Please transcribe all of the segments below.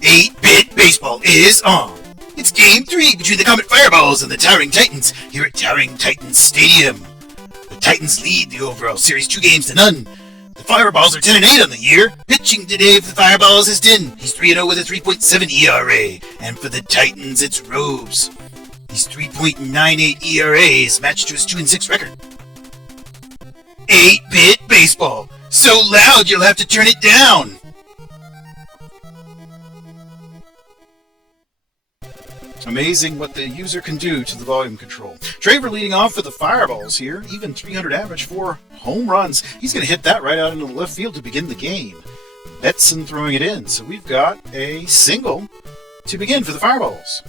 8-bit baseball is on. It's Game 3 between the Comet Fireballs and the Towering Titans here at Towering Titans Stadium. The Titans lead the overall series 2 games to none. The Fireballs are 10-8 on the year. Pitching today for the Fireballs is Dinn. He's 3-0 with a 3.7 ERA. And for the Titans, it's Rhobes. His 3.98 ERA is matched to his 2-6 record. 8-bit baseball. So loud you'll have to turn it down. Amazing what the user can do to the volume control. Traver leading off for the Fireballs here. Even 300 average for home runs. He's going to hit that right out into the left field to begin the game. Betson throwing it in. So we've got a single to begin for the Fireballs.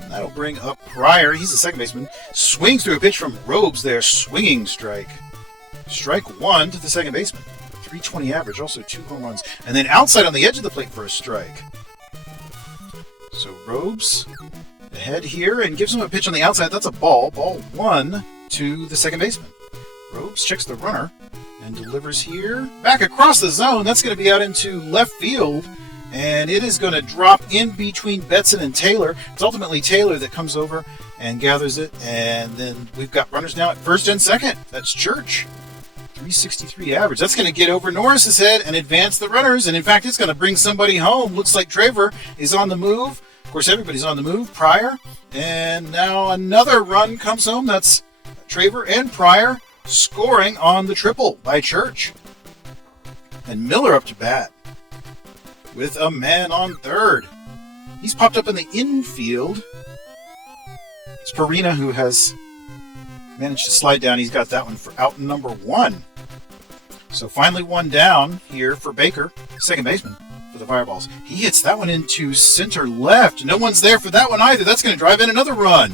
And that'll bring up Pryor. He's the second baseman. Swings through a pitch from Rhobes there. Swinging strike. Strike one to the second baseman. 320 average. Also 2 home runs. And then outside on the edge of the plate for a strike. So Rhobes ahead here and gives him a pitch on the outside. That's a ball. Ball 1 to the second baseman. Rhobes checks the runner and delivers here. Back across the zone. That's going to be out into left field. And it is going to drop in between Betson and Taylor. It's ultimately Taylor that comes over and gathers it. And then we've got runners now at first and second. That's Church. 363 average. That's going to get over Norris's head and advance the runners. And in fact, it's going to bring somebody home. Looks like Traver is on the move. Of course, everybody's on the move. Pryor. And now another run comes home. That's Traver and Pryor scoring on the triple by Church. And Miller up to bat with a man on third. He's popped up in the infield. It's Perina who has managed to slide down. He's got that one for out number 1. So finally one down here for Baker, second baseman for the Fireballs. He hits that one into center left. No one's there for that one either. That's going to drive in another run.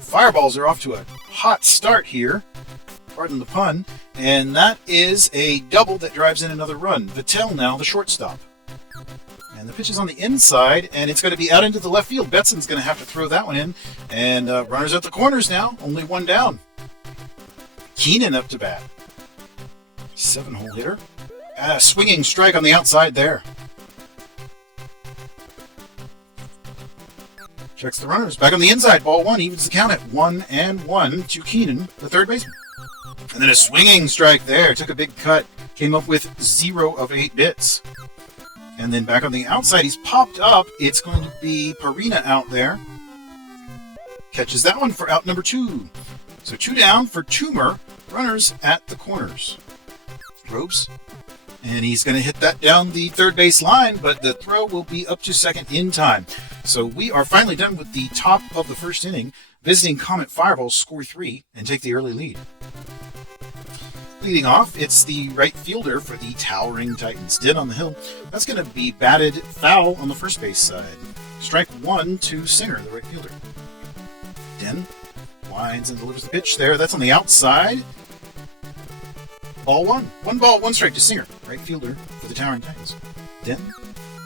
Fireballs are off to a hot start here. Pardon the pun. And that is a double that drives in another run. Vittel now the shortstop. And the pitch is on the inside, and it's going to be out into the left field. Betson's going to have to throw that one in. And runners at the corners now. Only one down. Keenan up to bat. 7-hole hitter. Swinging strike on the outside there. Checks the runners. Back on the inside. Ball 1 evens the count at 1-1 to Keenan, the third baseman. And then a swinging strike there. Took a big cut. Came up with 0 of 8 bits. And then back on the outside, he's popped up. It's going to be Perina out there. Catches that one for out number 2. So 2 down for Toomer. Runners at the corners. Rhobes. And he's going to hit that down the third base line, but the throw will be up to second in time. So we are finally done with the top of the first inning. Visiting Comet Fireballs score 3 and take the early lead. Leading off, it's the right fielder for the Towering Titans. Dinn on the hill. That's going to be batted foul on the first base side. Strike 1 to Singer, the right fielder. Dinn winds and delivers the pitch there. That's on the outside. Ball 1. 1 ball, 1 strike to Singer, right fielder for the Towering Titans. Dinn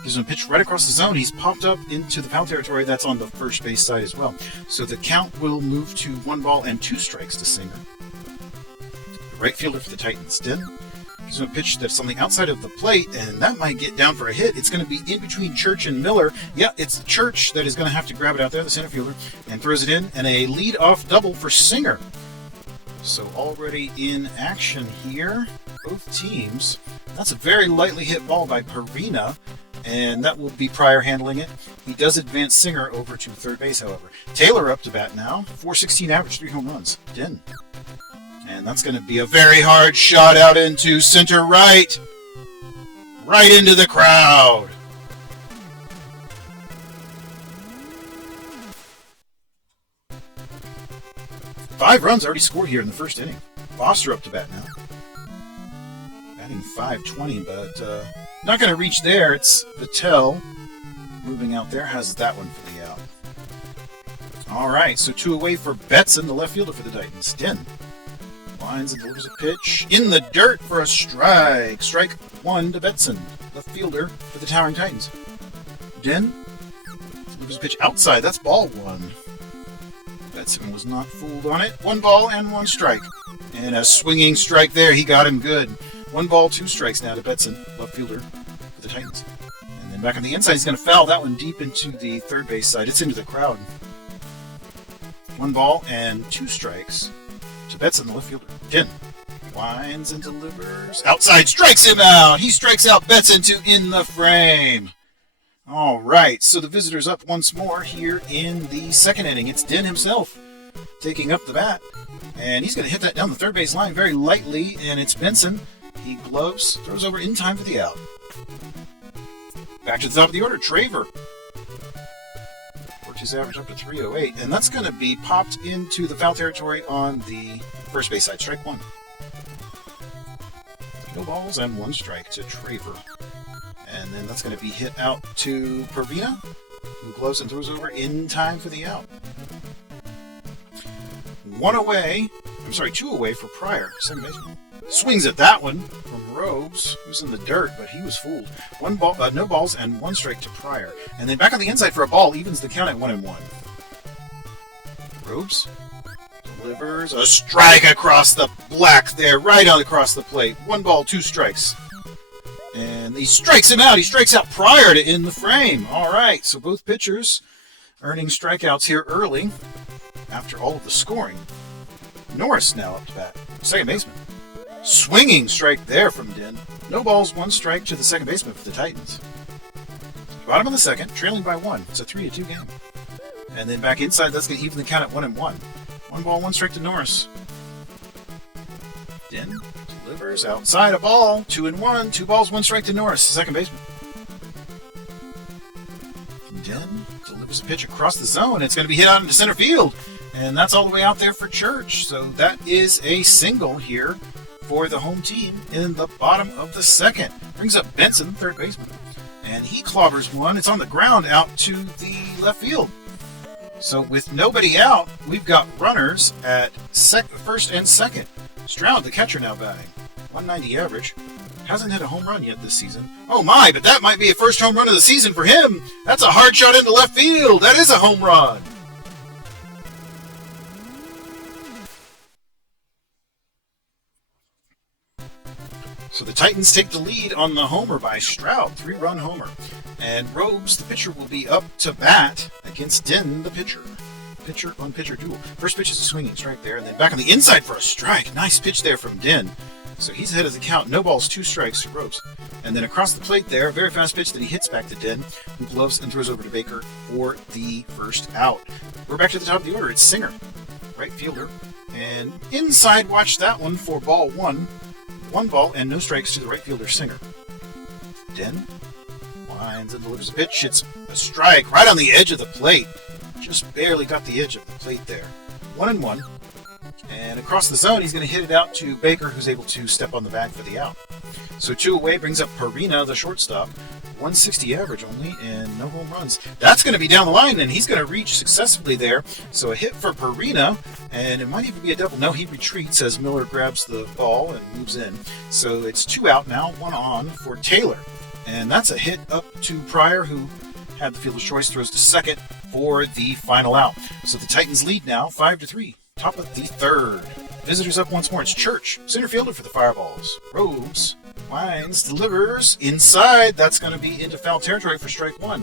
gives him a pitch right across the zone. He's popped up into the foul territory. That's on the first base side as well. So the count will move to 1 ball and 2 strikes to Singer. The right fielder for the Titans. Dinn gives him a pitch that's on the outside of the plate, and that might get down for a hit. It's going to be in between Church and Miller. Yeah, it's Church that is going to have to grab it out there, the center fielder, and throws it in. And a lead-off double for Singer. So already in action here, both teams. That's a very lightly hit ball by Perina, and that will be Pryor handling it. He does advance Singer over to third base, however. Taylor up to bat now, 416 average, 3 home runs. Dinn. And that's going to be a very hard shot out into center right. Right into the crowd. Five runs already scored here in the first inning. Foster up to bat now. Batting .520, but not going to reach there. It's Vittel moving out there. Has that one for the out. All right, so 2 away for Betson, the left fielder for the Titans. Dinn winds and delivers a pitch in the dirt for a strike. Strike 1 to Betson, left fielder for the Towering Titans. Dinn delivers a pitch outside. That's ball 1. Betson was not fooled on it. 1 ball and 1 strike. And a swinging strike there. He got him good. 1 ball, 2 strikes now to Betson, left fielder for the Titans. And then back on the inside, he's going to foul that one deep into the third base side. It's into the crowd. 1 ball and 2 strikes to Betson, the left fielder. Dinn winds and delivers. Outside, strikes him out. He strikes out Betson to in the frame. All right, so the visitors up once more here in the second inning. It's Dinn himself taking up the bat. And he's going to hit that down the third base line very lightly, and it's Benson. He gloves, throws over in time for the out. Back to the top of the order, Traver. Worked his average up to 308, and that's going to be popped into the foul territory on the first base side. Strike 1. No balls and 1 strike to Traver. And then that's going to be hit out to Purvina, who gloves and throws over in time for the out. 2 away for Pryor, second baseman. Swings at that one from Rhobes, who's in the dirt, but he was fooled. No balls and 1 strike to Pryor. And then back on the inside for a ball, evens the count at 1-1. Rhobes delivers a strike across the black there, right on across the plate. 1 ball, 2 strikes. And he strikes him out. He strikes out Pryor to end the frame. All right, so both pitchers earning strikeouts here early after all of the scoring. Norris now up to bat, second baseman. Swinging strike there from Dinn. No balls, 1 strike to the second baseman for the Titans. Bottom of the second, trailing by 1. It's a 3-2 game. And then back inside, that's going to even the count at 1-1. 1 ball, 1 strike to Norris. Dinn delivers outside a ball, 2-1. 2 balls, 1 strike to Norris, second baseman. Dinn delivers a pitch across the zone. It's going to be hit out into center field. And that's all the way out there for Church. So that is a single here for the home team in the bottom of the second. Brings up Benson, third baseman. And he clobbers one. It's on the ground out to the left field. So with nobody out, we've got runners at first and second. Stroud, the catcher, now batting. 190 average. Hasn't hit a home run yet this season. Oh my, but that might be a first home run of the season for him. That's a hard shot into left field. That is a home run. So the Titans take the lead on the homer by Stroud, 3-run homer. And Rhobes, the pitcher, will be up to bat against Dinn, the pitcher. Pitcher-on-pitcher duel. First pitch is a swinging strike there, and then back on the inside for a strike. Nice pitch there from Dinn. So he's ahead of the count. No balls, 2 strikes to Rhobes. And then across the plate there, a very fast pitch that he hits back to Dinn, who gloves and throws over to Baker for the first out. We're back to the top of the order. It's Singer, right fielder. And inside, watch that one for ball 1. 1 ball and no strikes to the right fielder, Singer. Dinn winds and delivers a pitch. It's a strike right on the edge of the plate. Just barely got the edge of the plate there. 1-1. And across the zone, he's going to hit it out to Baker, who's able to step on the bag for the out. So 2 away brings up Purvina, the shortstop. 160 average only and no home runs. That's going to be down the line, and he's going to reach successfully there. So a hit for Purvina, and it might even be a double. No, he retreats as Miller grabs the ball and moves in. So it's 2 out now, 1 on for Taylor. And that's a hit up to Pryor, who had the fielder's choice, throws to second for the final out. So the Titans lead now, 5-3. Top of the third. Visitors up once more. It's Church, center fielder for the Fireballs. Rhobes winds, delivers inside. That's going to be into foul territory for strike 1.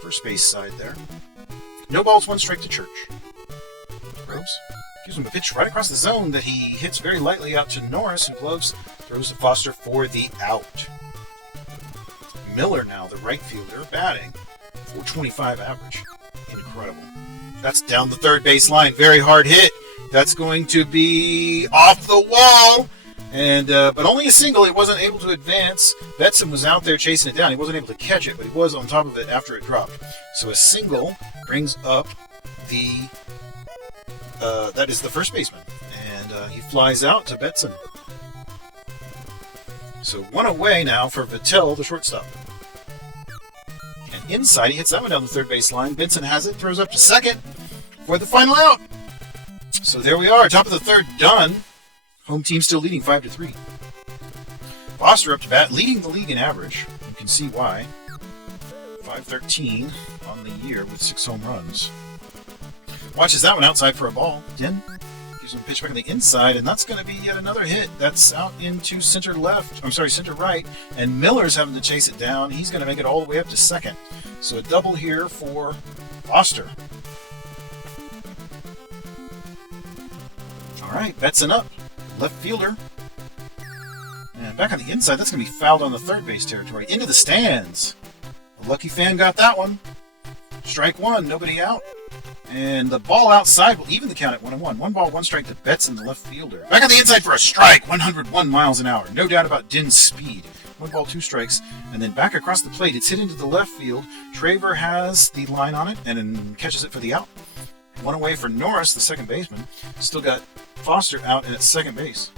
First base side there. No balls, 1 strike to Church. Rhobes gives him a pitch right across the zone that he hits very lightly out to Norris, who gloves, throws to Foster for the out. Miller now, the right fielder, batting. 425 average. Incredible. That's down the third base line. Very hard hit. That's going to be off the wall. And but only a single. He wasn't able to advance. Betson was out there chasing it down. He wasn't able to catch it, but he was on top of it after it dropped. So a single brings up the that is the first baseman, and he flies out to Betson. So 1 away now for Vittel, the shortstop. And inside, he hits that one down the third base line. Benson has it, throws up to second for the final out. So there we are, top of the third done. Home team still leading 5-3. Foster up to bat, leading the league in average. You can see why. 513 on the year with 6 home runs. Watches that one outside for a ball. Dinn Gives him a pitch back on the inside, and that's going to be yet another hit. That's out into center left. I'm sorry, center right. And Miller's having to chase it down. He's going to make it all the way up to second. So a double here for Foster. All right, Betson up. Left fielder. And back on the inside, that's going to be fouled on the third base territory. Into the stands. A lucky fan got that one. Strike one, nobody out. And the ball outside will even the count at 1-1. 1 ball, 1 strike to Betson, the left fielder. Back on the inside for a strike, 101 miles an hour. No doubt about Dinn's speed. 1 ball, 2 strikes. And then back across the plate, it's hit into the left field. Traver has the line on it and then catches it for the out. 1 away for Norris, the second baseman. Still got Foster out at second base.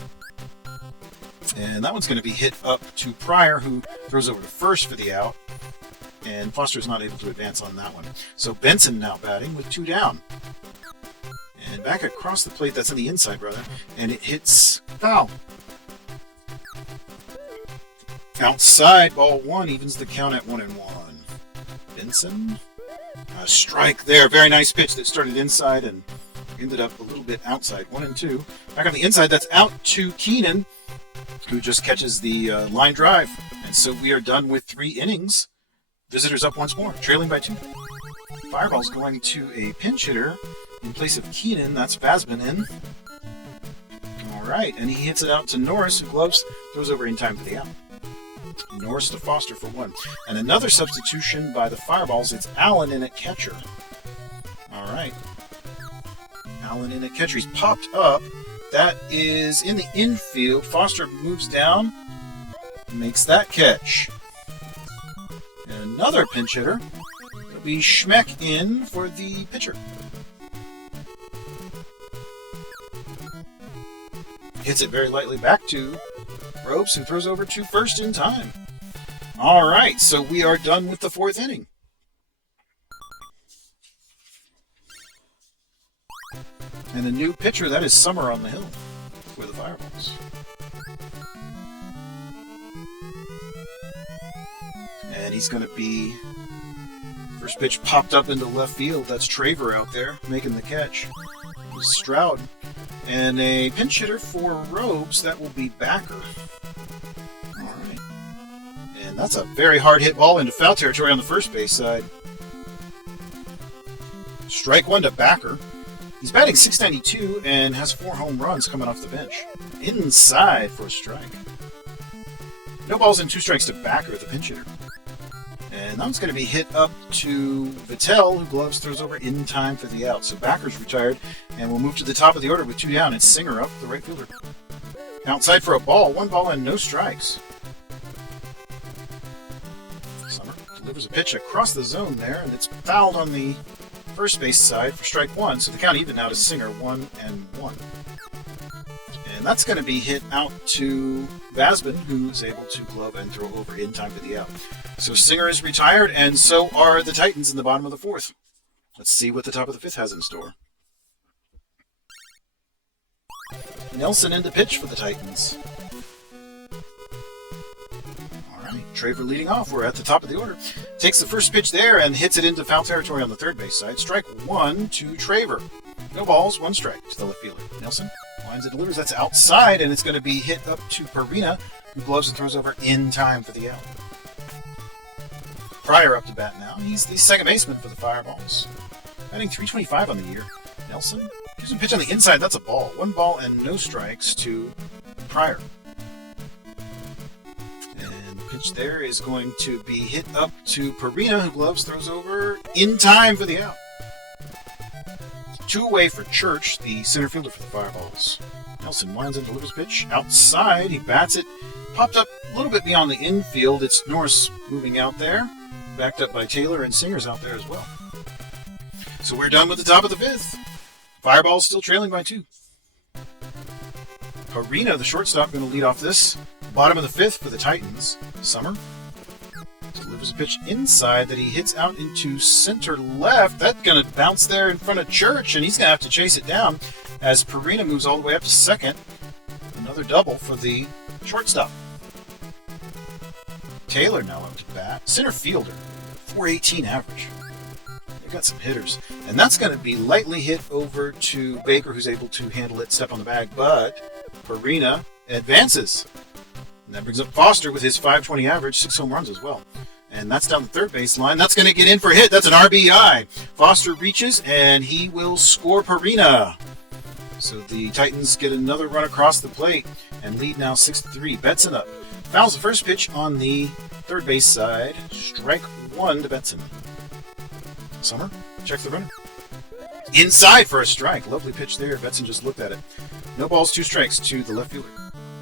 And that one's going to be hit up to Pryor, who throws over to first for the out. And Foster's not able to advance on that one. So Benson now batting with 2 down. And back across the plate, that's on the inside, brother. And it hits foul. Outside, ball 1 evens the count at 1-1. Benson, a strike there. Very nice pitch that started inside and ended up a little bit outside. 1-2. Back on the inside, that's out to Keenan, who just catches the line drive. And so we are done with 3 innings. Visitors up once more, trailing by 2. Fireball's going to a pinch hitter in place of Keenan. That's Vasman in. All right, and he hits it out to Norris, who gloves, throws over in time for the out. Norris to Foster for 1. And another substitution by the Fireballs. It's Allen in at catcher. All right. Allen in at catcher. He's popped up. That is in the infield. Foster moves down, makes that catch. And another pinch hitter. It'll be Schmeck in for the pitcher. Hits it very lightly back to Rhobes, who throws over to first in time. All right, so we are done with the 4th inning. And a new pitcher, that is Summer on the hill for the Fireballs. And he's going to be... First pitch popped up into left field. That's Traver out there making the catch. Stroud. And a pinch hitter for Rhobes, that will be Backer. All right. And that's a very hard hit ball into foul territory on the first base side. Strike 1 to Backer. He's batting .692 and has 4 home runs coming off the bench. Inside for a strike. No balls and 2 strikes to Backer, the pinch hitter. And that one's going to be hit up to Vittel, who gloves throws over in time for the out. So Backer's retired, and we'll move to the top of the order with 2 down. It's Singer up, the right fielder. Outside for a ball, 1 ball and no strikes. Summer delivers a pitch across the zone there, and it's fouled on the first base side for strike 1. So the count even now to Singer, 1-1. And that's going to be hit out to Vasman, who's able to glove and throw over in time for the out. So Singer is retired, and so are the Titans in the bottom of the 4th. Let's see what the top of the 5th has in store. Nelson in to pitch for the Titans. All right, Traver leading off. We're at the top of the order. Takes the first pitch there and hits it into foul territory on the third base side. Strike 1 to Traver. No balls, 1 strike to the left fielder. Nelson lines and delivers. That's outside, and it's going to be hit up to Perina, who gloves and throws over in time for the out. Pryor up to bat now. He's the second baseman for the Fireballs. Batting .325 on the year. Nelson gives him a pitch on the inside. That's a ball. 1 ball and no strikes to Pryor. And the pitch there is going to be hit up to Perina, who gloves throws over in time for the out. 2 away for Church, the center fielder for the Fireballs. Nelson winds and delivers pitch outside. He bats it. Popped up a little bit beyond the infield. It's Norris moving out there. Backed up by Taylor, and Singer's out there as well. So we're done with the top of the 5th. Fireballs still trailing by 2. Perina, the shortstop, going to lead off this. Bottom of the 5th for the Titans. Summer delivers a pitch inside that he hits out into center left. That's going to bounce there in front of Church, and he's going to have to chase it down as Perina moves all the way up to second. Another double for the shortstop. Taylor now up to bat. Center fielder, .418 average. got some hitters. And that's going to be lightly hit over to Baker, who's able to handle it, step on the bag. But Farina advances. And that brings up Foster with his .520 average, 6 home runs as well. And that's down the third base line. That's going to get in for a hit. That's an RBI. Foster reaches, and he will score Farina. So the Titans get another run across the plate and lead now 6-3. Benson up. Fouls the first pitch on the third base side. Strike one to Benson. Summer checks the runner. Inside for a strike. Lovely pitch there. Benson just looked at it. No balls, 2 strikes to the left fielder.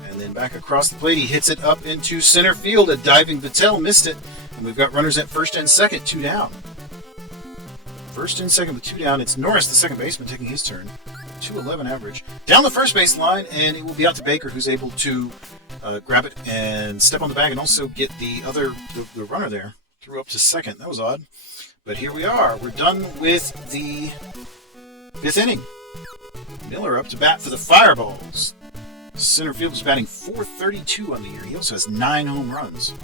And then back across the plate, he hits it up into center field. A diving Vittel missed it. And we've got runners at first and second, 2 down. First and second with 2 down. It's Norris, the second baseman, taking his turn. 211 average. Down the first base line, and it will be out to Baker, who's able to grab it and step on the bag and also get the runner there. Threw up to second. That was odd. But here we are. We're done with the 5th inning. Miller up to bat for the Fireballs. Center field is batting .432 on the year. He also has 9 home runs.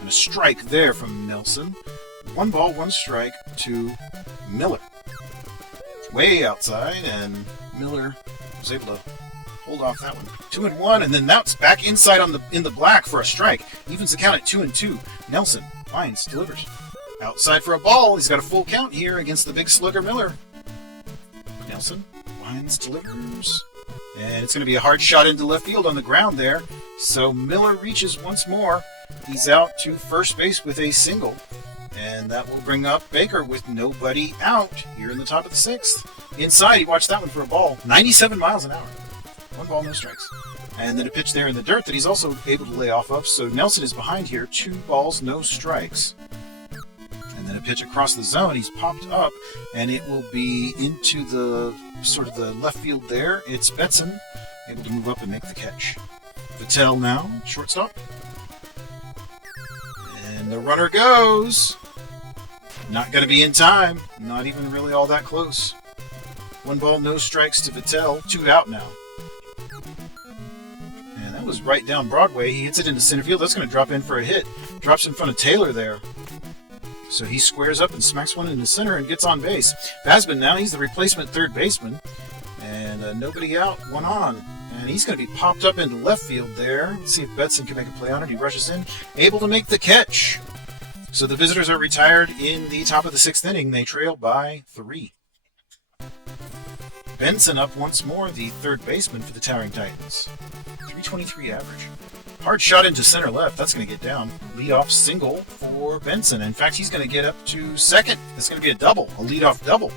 And a strike there from Nelson. 1 ball, 1 strike to Miller. Way outside, and Miller was able to hold off that one. 2-1, and then that's back inside in the black for a strike. Evens the count at 2-2. Nelson lines, delivers. Outside for a ball. He's got a full count here against the big slugger Miller. Nelson lines, delivers. And it's going to be a hard shot into left field on the ground there. So Miller reaches once more. He's out to first base with a single. And that will bring up Baker with nobody out here in the top of the 6th. Inside, he watched that one for a ball. 97 miles an hour. 1 ball, no strikes. And then a pitch there in the dirt that he's also able to lay off of. So Nelson is behind here. 2 balls, no strikes. And then a pitch across the zone. He's popped up, and it will be into the sort of the left field there. It's Benson able to move up and make the catch. Vittel now, shortstop. And the runner goes. Not going to be in time. Not even really all that close. 1 ball, no strikes to Vittel. 2 out now. And that was right down Broadway. He hits it into center field. That's going to drop in for a hit. Drops in front of Taylor there. So he squares up and smacks one into center and gets on base. Vasman now, he's the replacement third baseman. And nobody out, 1 on. And he's going to be popped up into left field there. Let's see if Benson can make a play on it. He rushes in, able to make the catch. So the visitors are retired in the top of the 6th inning. They trail by 3. Benson up once more, the third baseman for the Towering Titans. 323 average. Hard shot into center left. That's going to get down. Leadoff single for Benson. In fact, he's going to get up to second. It's going to be a double, a leadoff double.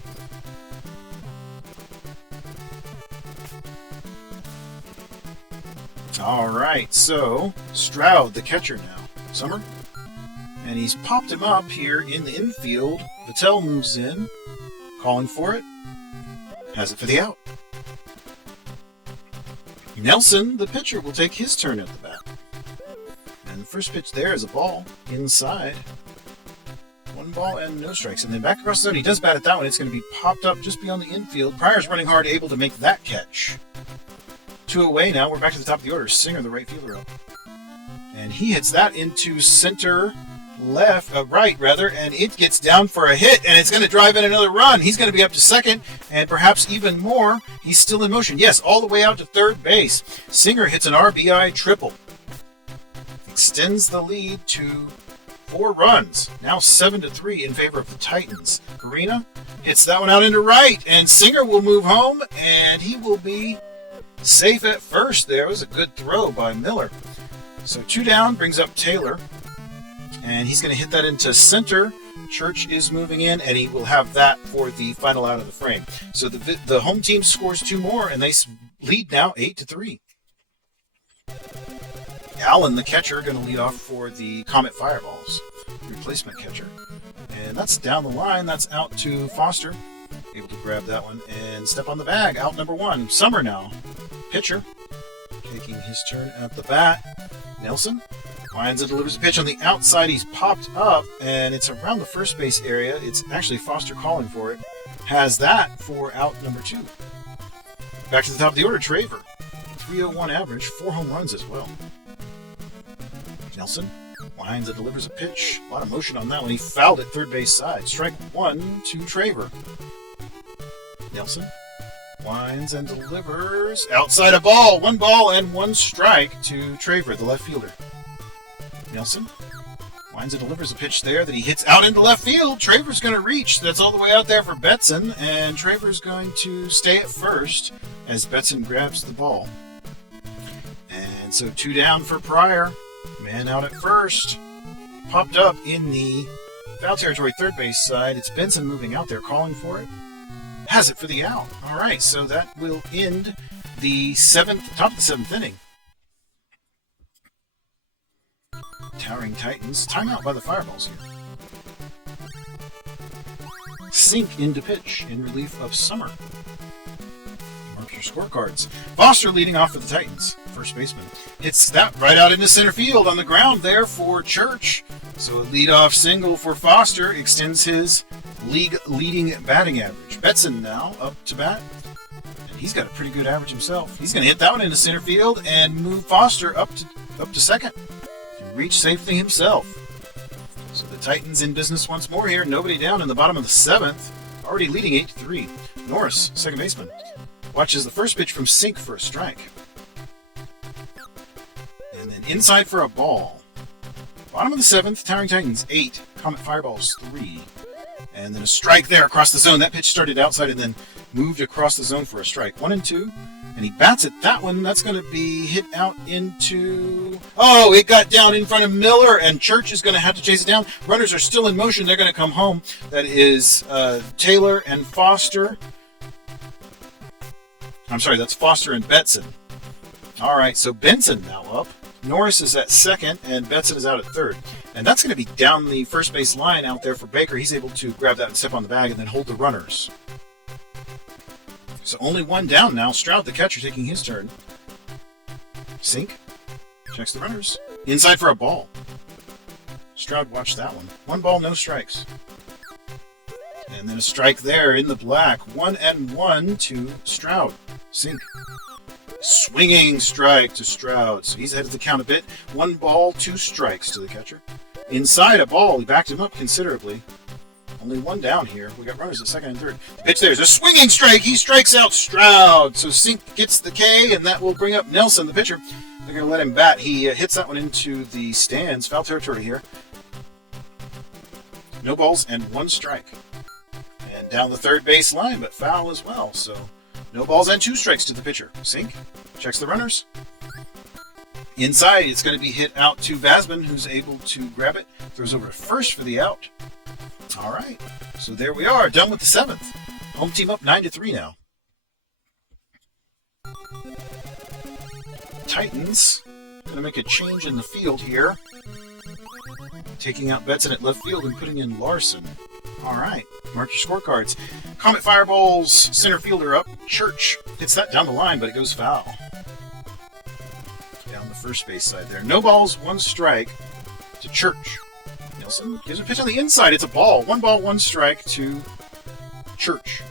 All right, so Stroud, the catcher now. Summer. And he's popped him up here in the infield. Vittel moves in, calling for it. Has it for the out. Nelson, the pitcher, will take his turn at the bat. And the first pitch there is a ball inside. 1 ball and no strikes. And then back across the zone, he does bat at that one. It's going to be popped up just beyond the infield. Pryor's running hard, able to make that catch. 2 away now. We're back to the top of the order. Singer, the right fielder, up. And he hits that into center right, and it gets down for a hit, and it's going to drive in another run. He's going to be up to second, and perhaps even more. He's still in motion. Yes, all the way out to third base. Singer hits an RBI triple. Extends the lead to 4 runs. Now 7-3 in favor of the Titans. Farina hits that one out into right, and Singer will move home, and he will be safe at first there. It was a good throw by Miller. So 2 down, brings up Taylor. And he's going to hit that into center. Church is moving in, and he will have that for the final out of the frame. So the home team scores 2 more, and they lead now 8-3. Allen, the catcher, going to lead off for the Comet Fireballs, replacement catcher. And that's down the line. That's out to Foster. Able to grab that one and step on the bag. Out number 1. Summer now. Pitcher. Taking his turn at the bat. Nelson. Lines and delivers a pitch on the outside. He's popped up, and it's around the first base area. It's actually Foster calling for it. Has that for out number 2. Back to the top of the order, Traver. 301 average, 4 home runs as well. Nelson Winds and delivers a pitch. A lot of motion on that one. He fouled it third base side. Strike one to Traver. Nelson winds and delivers. Outside a ball. 1 ball and 1 strike to Traver, the left fielder. Nelson winds and delivers a pitch there that he hits out into left field. Traver's going to reach. That's all the way out there for Betson. And Traver's going to stay at first as Betson grabs the ball. And so 2 down for Pryor. Man out at first. Popped up in the foul territory third base side. It's Benson moving out there, calling for it. Has it for the out. All right, so that will end the top of the 7th inning. Towering Titans. Timeout by the Fireballs here. Sink into pitch in relief of Summer. Mark your scorecards. Foster leading off for the Titans. First baseman. Hits that right out into center field on the ground there for Church. So a leadoff single for Foster extends his league-leading batting average. Betson now up to bat. And he's got a pretty good average himself. He's going to hit that one into center field and move Foster up to second. And reach safely himself. So the Titans in business once more here. Nobody down in the bottom of the 7th. Already leading 8-3. Norris, second baseman, watches the first pitch from Sink for a strike. And then inside for a ball. Bottom of the 7th, Towering Titans 8, Comet Fireballs 3. And then a strike there across the zone. That pitch started outside and then moved across the zone for a strike. 1 and 2. And he bats at that one. That's going to be hit out into... Oh, it got down in front of Miller, and Church is going to have to chase it down. Runners are still in motion. They're going to come home. That is Taylor and Foster. I'm sorry, that's Foster and Betson. All right, so Benson now up. Norris is at second, and Betson is out at third. And that's going to be down the first base line out there for Baker. He's able to grab that and step on the bag and then hold the runners. So only 1 down now. Stroud, the catcher, taking his turn. Sink. Checks the runners. Inside for a ball. Stroud watched that one. 1 ball, no strikes. And then a strike there in the black. 1 and 1 to Stroud. Sink. Swinging strike to Stroud. So he's ahead of the count a bit. 1 ball, 2 strikes to the catcher. Inside a ball. He backed him up considerably. Only 1 down here. We got runners at second and third. The pitch there's a swinging strike. He strikes out Stroud. So Sink gets the K, and that will bring up Nelson, the pitcher. They're going to let him bat. He hits that one into the stands. Foul territory here. No balls and 1 strike. And down the third base line, but foul as well. So no balls and 2 strikes to the pitcher. Sink checks the runners. Inside, it's going to be hit out to Vasman, who's able to grab it. Throws over to first for the out. All right, so there we are, done with the 7th. Home team up 9-3 now. Titans going to make a change in the field here. Taking out Betson at left field and putting in Larson. All right, mark your scorecards. Comet Fireballs, center fielder up. Church hits that down the line, but it goes foul. Down the first base side there. No balls, 1 strike to Church. Nelson gives a pitch on the inside. It's a ball. 1 ball, 1 strike to Church.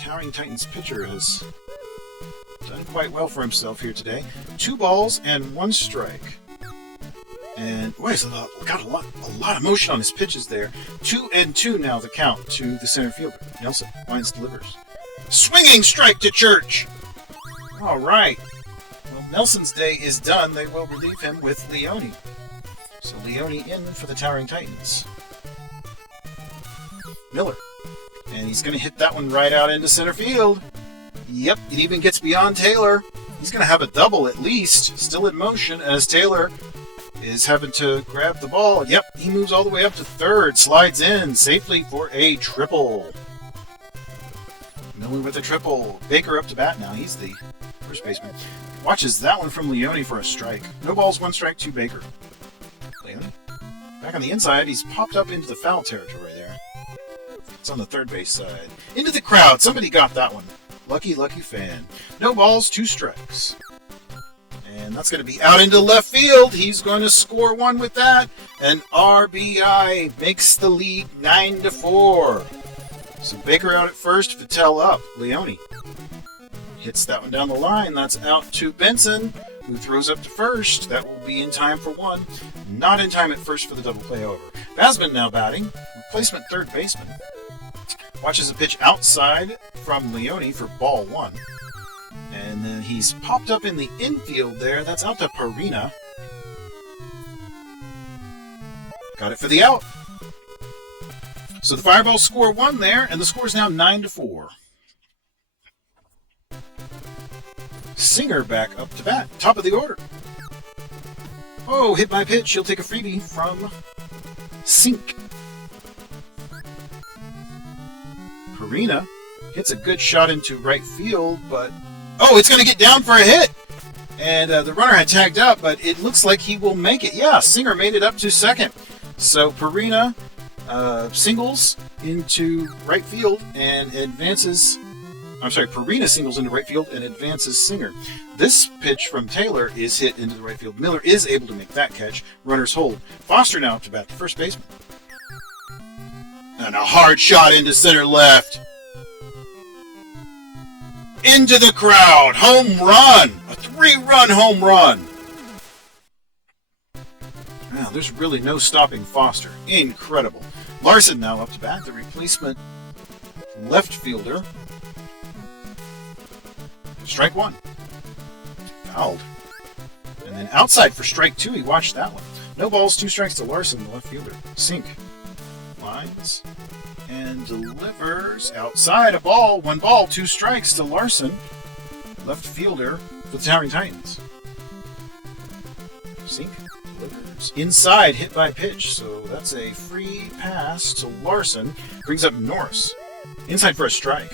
Towering Titans pitcher has done quite well for himself here today. 2 balls and 1 strike. And boy, he's got a lot of motion on his pitches there. 2 and 2 now the count to the center fielder. Nelson winds, delivers. Swinging strike to Church. All right. Well, Nelson's day is done. They will relieve him with Leone. So Leone in for the Towering Titans. Miller. And he's going to hit that one right out into center field. Yep, it even gets beyond Taylor. He's going to have a double at least. Still in motion as Taylor is having to grab the ball. Yep, he moves all the way up to third. Slides in safely for a triple. Miller with a triple. Baker up to bat now. He's the first baseman. Watches that one from Leone for a strike. No balls, 1 strike to Baker. Leone. Back on the inside, he's popped up into the foul territory there. It's on the third base side. Into the crowd. Somebody got that one. Lucky, lucky fan. No balls, 2 strikes. And that's going to be out into left field. He's going to score 1 with that. And RBI makes the lead 9-4. So Baker out at first, Vittel up. Leone hits that one down the line. That's out to Benson. who throws up to first. That will be in time for one. Not in time at first for the double play, however. Basman now batting. Replacement third baseman. Watches a pitch outside from Leone for ball one. And then he's popped up in the infield there. That's out to Parina. Got it for the out. So the Fireballs score one there, and the score is now 9-4. Singer back up to bat, top of the order. Oh, hit by pitch. He'll take a freebie from Sink. Parina hits a good shot into right field, but oh, it's going to get down for a hit. And the runner had tagged up, but it looks like he will make it. Yeah, Singer made it up to second. So Parina singles into right field and advances. I'm sorry, Parina singles into right field and advances Singer. This pitch from Taylor is hit into the right field. Miller is able to make that catch. Runners hold. Foster now up to bat, the first baseman. And a hard shot into center left. Into the crowd. Home run. A 3-run home run. Wow, there's really no stopping Foster. Incredible. Larson now up to bat, the replacement left fielder. Strike one. Fouled. And then outside for strike two. He watched that one. No balls, 2 strikes to Larson, the left fielder. Sink. Lines. And delivers outside a ball. 1 ball, 2 strikes to Larson, left fielder for the Towering Titans. Sink. Delivers. Inside, hit by pitch. So that's a free pass to Larson. Brings up Norris. Inside for a strike.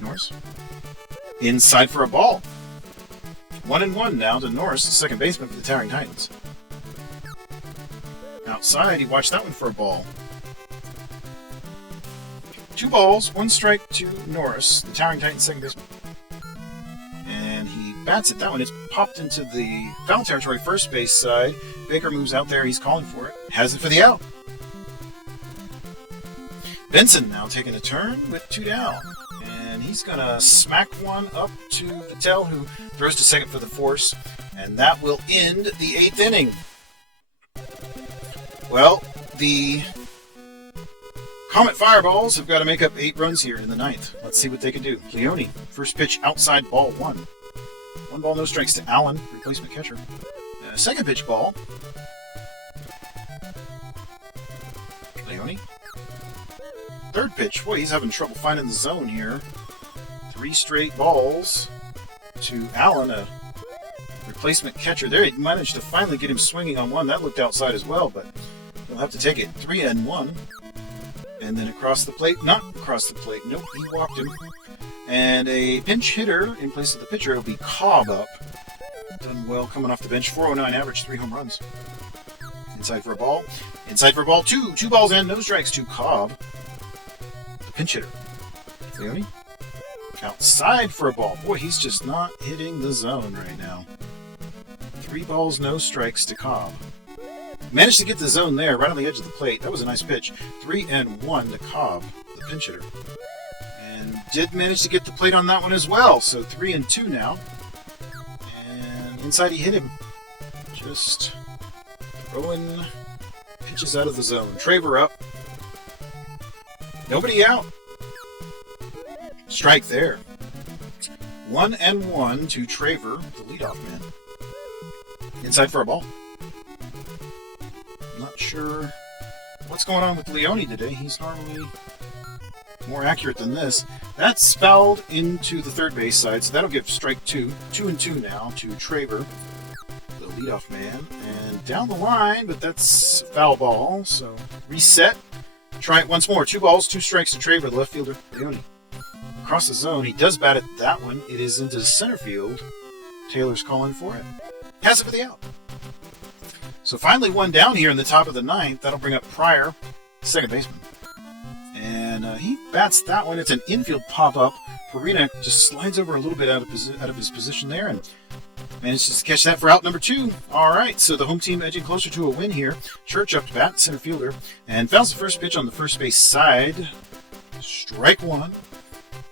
Norris. Inside for a ball. 1-1 now to Norris, the second baseman for the Towering Titans. Outside, he watched that one for a ball. 2 balls, 1 strike to Norris, the Towering Titans second baseman. And he bats it. That one is popped into the foul territory first base side. Baker moves out there. He's calling for it. Has it for the out. Benson now taking a turn with 2 down. And he's going to smack one up to Patel, who throws to second for the force. And that will end the 8th inning. Well, the Comet Fireballs have got to make up 8 runs here in the 9th. Let's see what they can do. Leone, first pitch outside, ball 1. 1 ball, no strikes to Allen, replacement catcher. Second pitch ball. Leone. Third pitch. Boy, he's having trouble finding the zone here. 3 straight balls to Allen, a replacement catcher. There, he managed to finally get him swinging on one. That looked outside as well, but he'll have to take it. 3-1. And then across the plate. Not across the plate. Nope, he walked him. And a pinch hitter in place of the pitcher. It'll be Cobb up. Done well coming off the bench. 409 average, 3 home runs. Inside for a ball. Inside for a ball, 2. 2 balls and no strikes to Cobb. The pinch hitter. Leone. Outside for a ball. Boy, he's just not hitting the zone right now. 3 balls, no strikes to Cobb. Managed to get the zone there, right on the edge of the plate. That was a nice pitch. 3-1 to Cobb, the pinch hitter. And did manage to get the plate on that one as well. So 3-2 now. And inside he hit him. Just throwing pitches out of the zone. Traver up. Nobody out. Strike there. 1-1 to Traver, the leadoff man. Inside for a ball. Not sure what's going on with Leone today. He's normally more accurate than this. That's fouled into the third base side, so that'll give strike 2. 2-2 now to Traver, the leadoff man. And down the line, but that's foul ball, so reset. Try it once more. 2 balls, 2 strikes to Traver, the left fielder, Leone. Across the zone, he does bat at that one. It is into center field. Taylor's calling for it. Has it for the out. So finally 1 down here in the top of the 9th. That'll bring up Pryor, second baseman. And he bats that one. It's an infield pop-up. Parina just slides over a little bit out of his position there and manages to catch that for out number 2. All right, so the home team edging closer to a win here. Church up to bat, center fielder, and fouls the first pitch on the first base side. Strike 1.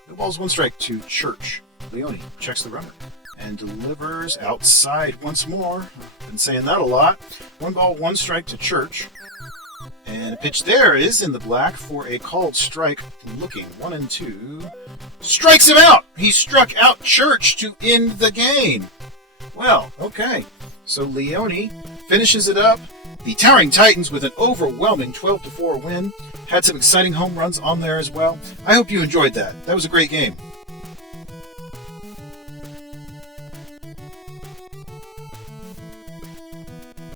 No balls, 1 strike to Church. Leone checks the runner and delivers outside once more. Been saying that a lot. 1 ball, 1 strike to Church. And a pitch there is in the black for a called strike. Looking 1-2. Strikes him out! He struck out Church to end the game. Well, okay. So Leone finishes it up. The Towering Titans with an overwhelming 12-4 win. Had some exciting home runs on there as well. I hope you enjoyed that. That was a great game.